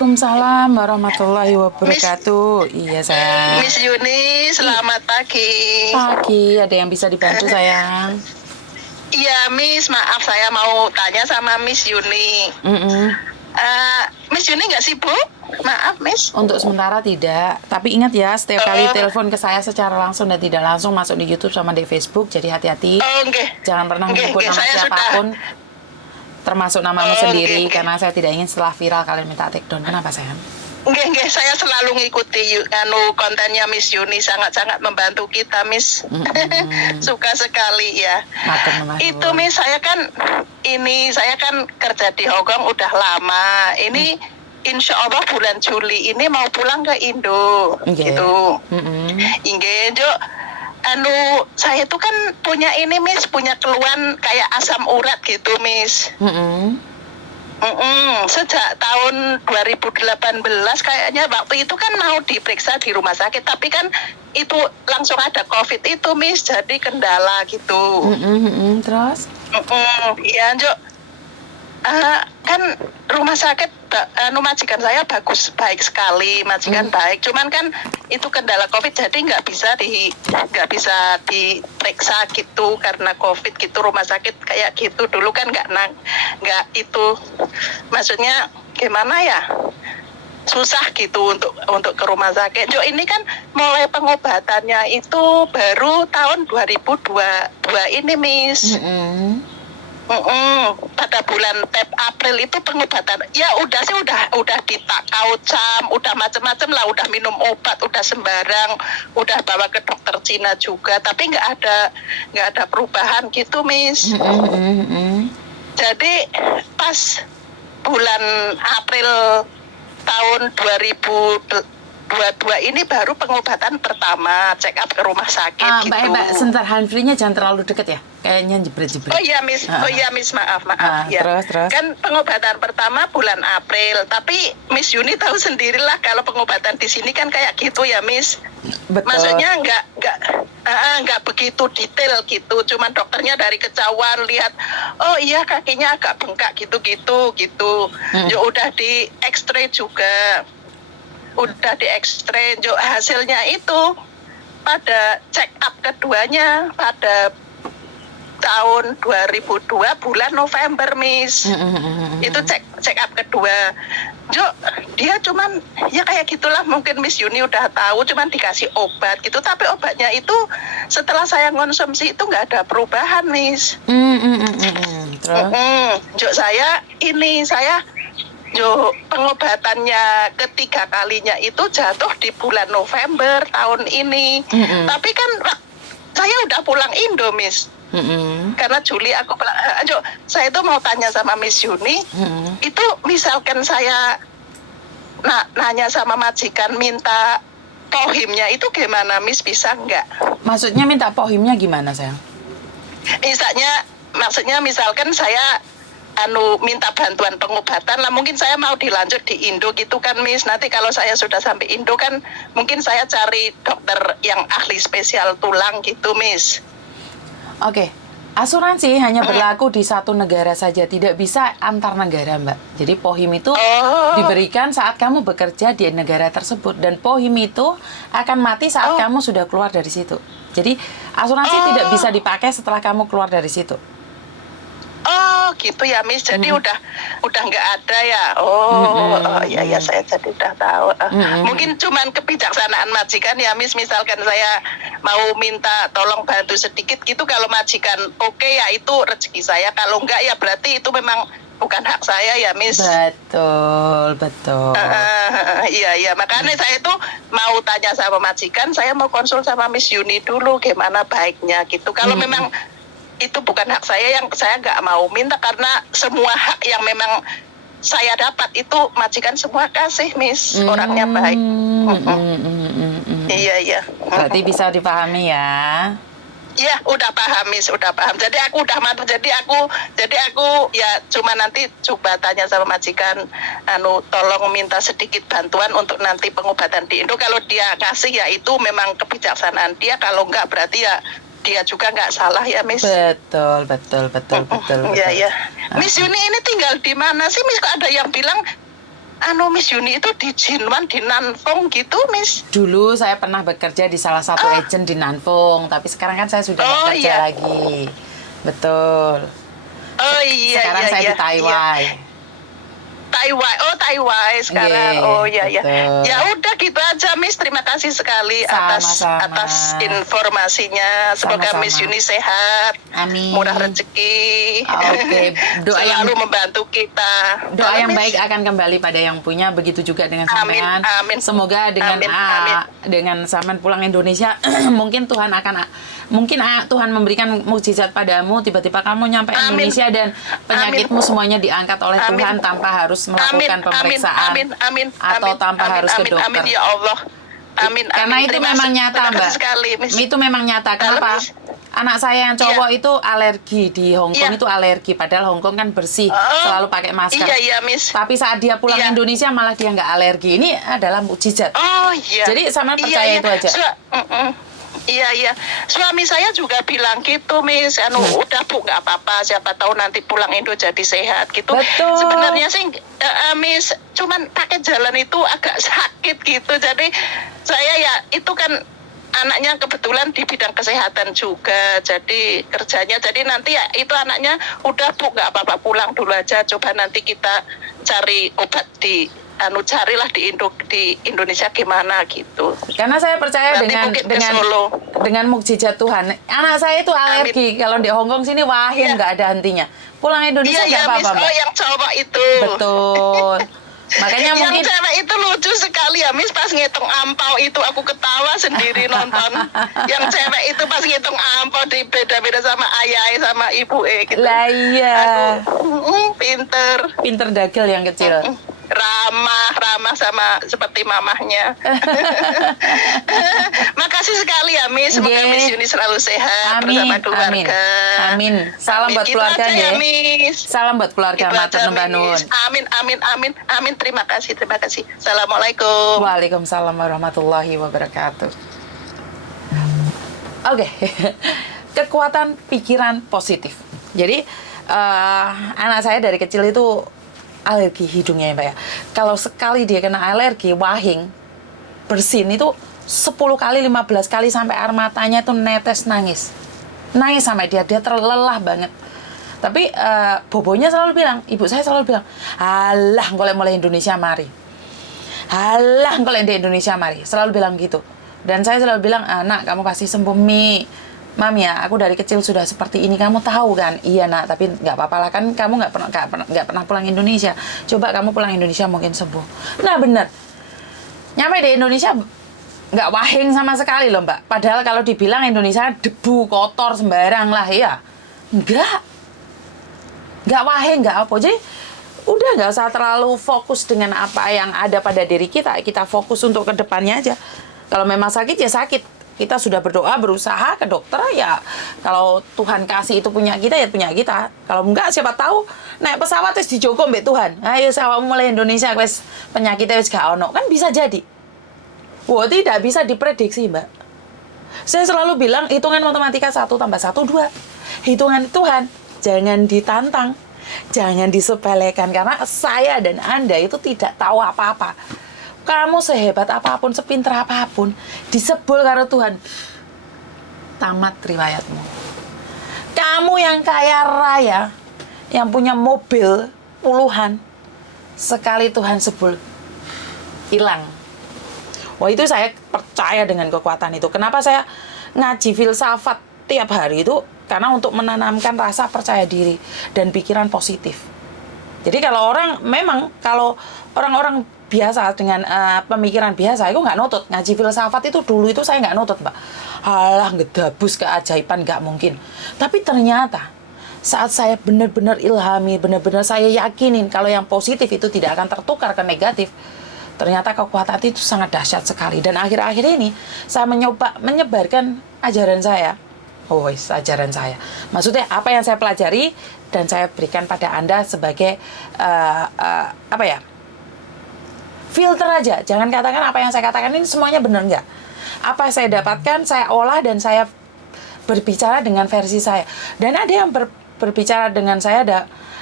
Waalaikumsalam warahmatullahi Miss wabarakatuh. Iya sayang. Miss Yuni, selamat pagi. Pagi, ada yang bisa dibantu sayang? Iya, Miss, maaf saya mau tanya sama Miss Yuni. Mm-mm. Miss Yuni nggak sibuk? Maaf, Miss. Untuk sementara tidak. Tapi ingat ya, setiap kali Oh, telepon ke saya secara langsung dan tidak langsung masuk di YouTube sama di Facebook. Jadi hati-hati. oh, nggih. Jangan pernah Nggih, menyebut nggih, nama saya sudah. siapapun, termasuk namamu Oh, nggih, sendiri, nggih. karena saya tidak ingin setelah viral kalian minta take down. Kenapa sayang? Nggih, saya selalu ngikuti kontennya Miss Yuni, sangat-sangat membantu kita, Miss. Suka sekali ya. Matur Itu nuwun. Miss, saya kan kerja di Hong Kong udah lama. Ini insya Allah bulan Juli ini mau pulang ke Indo, Nggih. gitu. Mm-mm. Inggih, Jo. Saya tuh kan punya ini, Miss, punya keluhan kayak asam urat gitu, Miss. Mm-mm. Sejak tahun 2018 kayaknya waktu itu kan mau diperiksa di rumah sakit, tapi kan itu langsung ada COVID itu, Miss, jadi kendala gitu. Mm-mm. Terus? Iya, Jo. Kan rumah sakit majikan saya baik sekali, majikan baik. Cuman kan itu kendala COVID, jadi nggak bisa diperiksa gitu karena COVID gitu, rumah sakit kayak gitu dulu kan nggak itu, maksudnya gimana ya, susah gitu untuk ke rumah sakit. Jo, ini kan mulai pengobatannya itu baru tahun 2022 ini, Miss. Mm-mm. Pada bulan April itu pengobatan. Ya udah ditakaucam, udah macam-macam lah, udah minum obat, udah sembarang, udah bawa ke dokter Cina juga, tapi nggak ada perubahan gitu, Miss. Mm-mm. Jadi pas bulan April tahun 2022 ini baru pengobatan pertama, check up ke rumah sakit gitu. Mbak, sebentar, handfree-nya jangan terlalu deket ya. Kayaknya jebret-jebret. Oh iya, Miss. Maaf ya. Terus. Kan pengobatan pertama bulan April, tapi Miss Yuni tahu sendirilah kalau pengobatan di sini kan kayak gitu ya, Miss. Betul. Maksudnya nggak begitu detail gitu. Cuman dokternya dari kejauhan lihat, oh iya kakinya agak bengkak gitu. Ya udah di X-ray juga. Udah di X-ray, hasilnya itu pada check up keduanya pada tahun 2002 bulan November, Miss. Itu check up kedua. Jo, dia cuman ya kayak gitulah, mungkin Miss Yuni udah tahu, cuman dikasih obat gitu, tapi obatnya itu setelah saya konsumsi itu nggak ada perubahan, Miss. Terus? Jo, pengobatannya ketiga kalinya itu jatuh di bulan November tahun ini. Tapi kan saya udah pulang Indo, Miss. Karena Juli aku pulang. Jo, saya itu mau tanya sama Miss Yuni, itu misalkan saya nanya sama majikan minta pohimnya itu gimana, Miss, bisa nggak? Maksudnya minta pohimnya gimana, sayang? Maksudnya misalkan saya minta bantuan pengobatan lah, mungkin saya mau dilanjut di Indo gitu kan, Miss. Nanti kalau saya sudah sampai Indo kan mungkin saya cari dokter yang ahli spesial tulang gitu, Miss. Oke. Asuransi hanya berlaku di satu negara saja, tidak bisa antar negara, Mbak. Jadi pohim itu diberikan saat kamu bekerja di negara tersebut, dan pohim itu akan mati saat kamu sudah keluar dari situ. Jadi asuransi tidak bisa dipakai setelah kamu keluar dari situ. Oh gitu ya, Miss. Jadi udah nggak ada ya. Ya saya jadi udah tahu. Mungkin cuman kebijaksanaan majikan ya, Miss. Misalkan saya mau minta tolong bantu sedikit gitu, kalau majikan oke ya itu rezeki saya. Kalau enggak ya berarti itu memang bukan hak saya ya, Miss. Betul. Iya, makanya saya itu mau tanya sama majikan, saya mau konsul sama Miss Yuni dulu gimana baiknya gitu. Kalau memang itu bukan hak saya, yang saya nggak mau minta, karena semua hak yang memang saya dapat itu majikan semua kasih, Miss. Orangnya baik. Iya. Berarti bisa dipahami ya. Iya, udah paham, Miss, udah paham. Jadi aku udah mantap. Jadi aku ya cuma nanti coba tanya sama majikan, tolong minta sedikit bantuan untuk nanti pengobatan di Indo. Kalau dia kasih ya itu memang kebijaksanaan dia. Kalau enggak berarti ya dia juga nggak salah ya, Miss. Betul. Iya. Miss Yuni ini tinggal di mana sih, Miss? Kok ada yang bilang Miss Yuni itu di Jinwan, di Nanfong gitu, Miss. Dulu saya pernah bekerja di salah satu agent di Nanfong, tapi sekarang kan saya sudah nggak kerja lagi. Betul. Oh iya, Sekarang saya di Taiwan. Taiwan sekarang. Oh iya ya. Betul. Ya udah gitu aja, Miss. Terima kasih sekali atas informasinya. Semoga Sama-sama. Miss Yuni sehat. Amin. Murah rezeki. Oke, doa yang selalu membantu kita. doa yang Miss. baik akan kembali pada yang punya, begitu juga dengan sampean. Amin. Semoga dengan Amin. dengan sampean pulang Indonesia mungkin Tuhan Tuhan memberikan mukjizat padamu, tiba-tiba kamu nyampe Indonesia dan penyakitmu semuanya diangkat oleh Tuhan tanpa harus melakukan pemeriksaan atau tanpa harus ke dokter. Amin ya Allah. Amin. Karena itu memang nyata, Mbak. Itu memang nyata. Kenapa? Anak saya yang cowok itu alergi di Hong Kong, itu alergi. Padahal Hong Kong kan bersih, selalu pakai masker. Iya, Miss. Tapi saat dia pulang Indonesia malah dia nggak alergi. Ini adalah mukjizat. Oh iya. Jadi sama percaya itu aja. Iya. Suami saya juga bilang gitu, Miss. Udah Bu, nggak apa-apa. Siapa tahu nanti pulang Indo jadi sehat gitu. Betul. Sebenarnya sih, Miss, cuman pakai jalan itu agak sakit gitu. Jadi saya ya itu kan anaknya kebetulan di bidang kesehatan juga. Jadi kerjanya, jadi nanti ya itu anaknya udah Bu, nggak apa-apa, pulang dulu aja. Coba nanti kita cari obat carilah di Indonesia gimana gitu. Karena saya percaya nanti dengan mukjizat Tuhan. Anak saya itu alergi. Kalau di Hong Kong sini wahim nggak ada hentinya. Pulang Indonesia nggak apa-apa, Mbak. Oh, yang cowok itu. Betul. Makanya yang mungkin cewek itu lucu sekali ya, Miss. Pas ngitung ampau itu aku ketawa sendiri nonton. Yang cewek itu pas ngitung ampau di beda-beda sama ayah sama ibu gitu. Lah iya. Pinter dagel yang kecil. Ramah sama seperti mamahnya. Makasih sekali ya, Miss. Semoga Miss Yuni selalu sehat bersama keluarga. Amin. Salam buat keluarga ya, Miss. Salam buat keluarga matur nuwun. Amin. Terima kasih. Assalamualaikum. Waalaikumsalam warahmatullahi wabarakatuh. Oke. Kekuatan pikiran positif. Jadi anak saya dari kecil itu alergi hidungnya ya Mbak ya. Kalau sekali dia kena alergi, wahing, bersin itu 10 kali, 15 kali sampai air matanya itu netes nangis. Nangis sampai dia terlelah banget. Tapi bobonya selalu bilang, ibu saya selalu bilang, "Alah, golek mulai Indonesia mari." "Alah, golek di Indonesia mari." Selalu bilang gitu. Dan saya selalu bilang, "Nak, kamu pasti sembuh, Mi. Mami ya, aku dari kecil sudah seperti ini, kamu tahu kan?" "Iya Nak, tapi nggak apa-apa lah, kan kamu nggak pernah pulang Indonesia. Coba kamu pulang Indonesia mungkin sembuh." Nah bener, nyampe di Indonesia nggak wahing sama sekali loh Mbak. Padahal kalau dibilang Indonesia debu, kotor, sembarang lah ya. Nggak wahing, nggak apa. Jadi udah nggak usah terlalu fokus dengan apa yang ada pada diri kita. Kita fokus untuk ke depannya aja. Kalau memang sakit ya sakit. Kita sudah berdoa, berusaha ke dokter ya. Kalau Tuhan kasih itu punya kita, ya punya kita. Kalau enggak, siapa tahu naik pesawat terus dijogo mbak Tuhan. Ayo sawahmu mulai Indonesia, wes penyakitnya wes gak ono. Kan bisa jadi. Wah, tidak bisa diprediksi, Mbak. Saya selalu bilang, hitungan matematika 1 tambah 1, 2. Hitungan Tuhan, jangan ditantang. Jangan disepelekan. Karena saya dan Anda itu tidak tahu apa-apa. Kamu sehebat apapun, sepintar apapun, disebul karo Tuhan, tamat riwayatmu. Kamu yang kaya raya, yang punya mobil puluhan, sekali Tuhan sebul, hilang. Wah, itu saya percaya dengan kekuatan itu. Kenapa saya ngaji filsafat tiap hari itu? Karena untuk menanamkan rasa percaya diri dan pikiran positif. Jadi kalau orang-orang biasa dengan pemikiran biasa, itu nggak nutut. Ngaji filsafat itu dulu itu saya nggak nutut, Mbak. Alah, ngedabus keajaiban, nggak mungkin. Tapi ternyata saat saya benar-benar ilhami, benar-benar saya yakinin kalau yang positif itu tidak akan tertukar ke negatif, ternyata kekuatan itu sangat dahsyat sekali. Dan akhir-akhir ini saya menyebarkan ajaran saya. Ajaran saya. Maksudnya apa yang saya pelajari dan saya berikan pada Anda sebagai filter aja. Jangan katakan apa yang saya katakan ini semuanya benar, enggak. Apa yang saya dapatkan, saya olah dan saya berbicara dengan versi saya. Dan ada yang berbicara dengan saya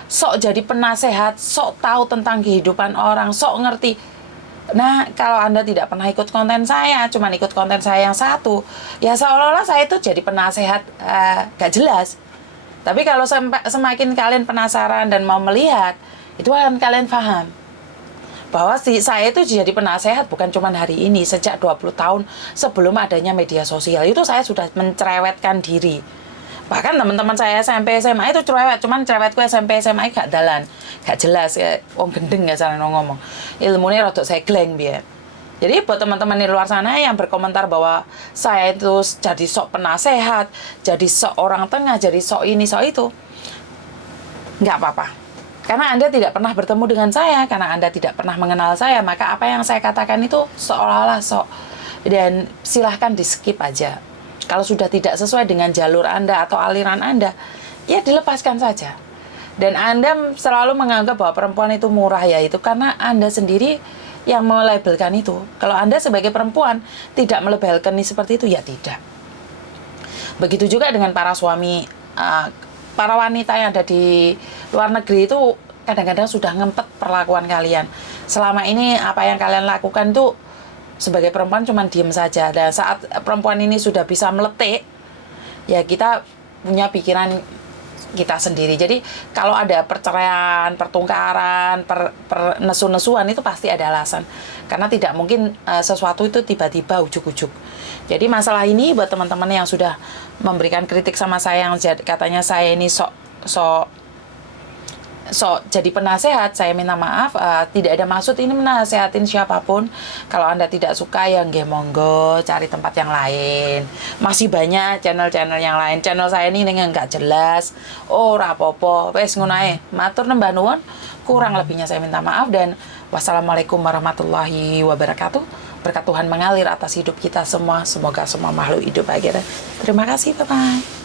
sok jadi penasehat, sok tahu tentang kehidupan orang, sok ngerti. Nah, kalau Anda tidak pernah ikut konten saya, cuma ikut konten saya yang satu, ya seolah-olah saya itu jadi penasehat gak jelas. Tapi kalau semakin kalian penasaran dan mau melihat, itu akan kalian paham bahwa saya itu jadi penasehat bukan cuma hari ini, sejak 20 tahun sebelum adanya media sosial. Itu saya sudah mencerewetkan diri. Bahkan teman-teman saya SMP SMA itu cerewet, cuman cerewetku SMP SMA gak dalan, gak jelas, kayak wong gendeng gak salah ngomong. Ilmunya rodok segleng biar. Jadi buat teman-teman di luar sana yang berkomentar bahwa saya itu jadi sok penasehat, jadi sok orang tengah, jadi sok ini, sok itu, nggak apa-apa. Karena Anda tidak pernah bertemu dengan saya, karena Anda tidak pernah mengenal saya, maka apa yang saya katakan itu seolah-olah sok. Dan silahkan di-skip aja. Kalau sudah tidak sesuai dengan jalur Anda atau aliran Anda, ya dilepaskan saja. Dan Anda selalu menganggap bahwa perempuan itu murah, ya itu karena Anda sendiri yang melabelkan itu. Kalau Anda sebagai perempuan tidak melabelkan ini seperti itu, ya tidak. Begitu juga dengan para suami, para wanita yang ada di luar negeri itu kadang-kadang sudah ngempet perlakuan kalian. Selama ini apa yang kalian lakukan tuh sebagai perempuan cuma diem saja. Dan saat perempuan ini sudah bisa meletik, ya kita punya pikiran kita sendiri. Jadi kalau ada perceraian, pertengkaran, nesu-nesuan itu pasti ada alasan. Karena tidak mungkin sesuatu itu tiba-tiba ujuk-ujuk. Jadi masalah ini buat teman-teman yang sudah memberikan kritik sama saya, yang katanya saya ini sok jadi penasehat, saya minta maaf, tidak ada maksud ini menasehatin siapapun. Kalau Anda tidak suka ya nggih monggo cari tempat yang lain. Masih banyak channel-channel yang lain. Channel saya ini nggak jelas. Oh, rapopo, wes ngono ae. Matur nembah nuwun. Kurang lebihnya saya minta maaf dan wassalamualaikum warahmatullahi wabarakatuh. Berkat Tuhan mengalir atas hidup kita semua. Semoga semua makhluk hidup bahagia. Terima kasih, bye-bye.